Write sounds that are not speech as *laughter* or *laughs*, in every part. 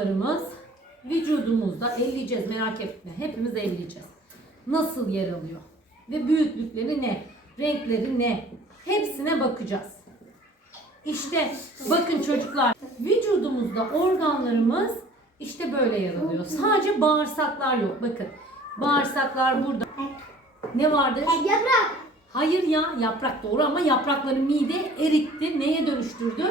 organlarımız vücudumuzda elleyeceğiz merak etme. Hepimiz elleyeceğiz. Nasıl yer alıyor? Ve büyüklükleri ne? Renkleri ne? Hepsine bakacağız. İşte bakın çocuklar vücudumuzda organlarımız işte böyle yer alıyor. Sadece bağırsaklar yok. Bakın bağırsaklar burada. Ne vardır? Yaprak. Hayır ya yaprak doğru ama yaprakları mide eritti. Neye dönüştürdü?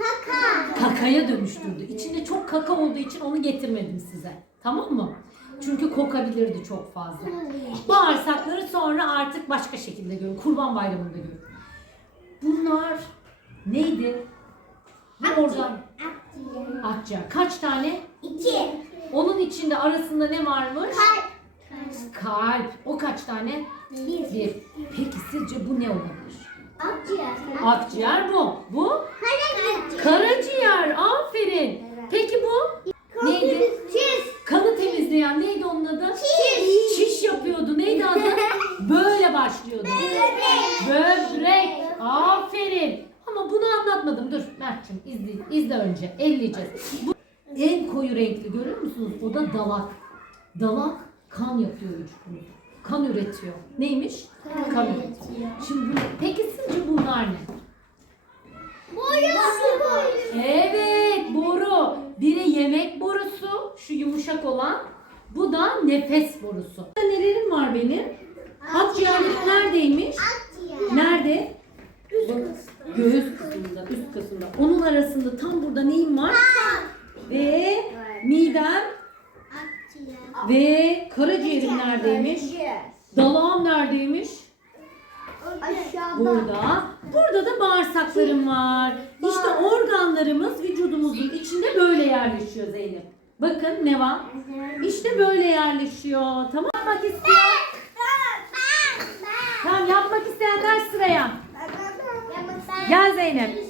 Kaka. Kakaya dönüştürdü. İçinde çok kaka olduğu için onu getirmedim size. Tamam mı? Çünkü kokabilirdi çok fazla. Bağırsakları sonra artık başka şekilde görün. Kurban bayramında görün. Bunlar neydi? Bu organ. Akciğer. Kaç tane? İki. Onun içinde arasında ne varmış? Kalp. Kalp. O kaç tane? Bir. Bir. Peki sizce bu ne olabilir? Akciğer. Akciğer bu. Bu? Karaciğer. Aferin. Peki bu? Neydi? Çiz. Kanı temizleyen neydi onun adı? Çiş. Şiş yapıyordu. Neydi adı? *laughs* Böyle başlıyordu. Böbrek. Aferin. Ama bunu anlatmadım. Dur Mert'cim izle, izle önce. Elleyeceğiz. Bu en koyu renkli görüyor musunuz? O da dalak. Dalak kan yapıyor vücudumuzda. Kan üretiyor. Neymiş? Kan üretiyor. Şimdi peki olan. Bu da nefes borusu. Burada Nelerim var benim? Akciğerlerim neredeymiş? Akciğer. Nerede? Göğüs kısmında, üst kısmında. Onun arasında tam burada neyim var? Ve midem Akciğer. ve karaciğerim neredeymiş? Dalağım neredeymiş? Aşağıda. Burada. Burada da bağırsaklarım var. İşte organlarımız vücudumuzun içinde böyle yerleşiyor Zeynep. Bakın ne var? İşte böyle yerleşiyor. Tamam yapmak isteyen. Tamam yapmak isteyenler sıraya. Gel Zeynep.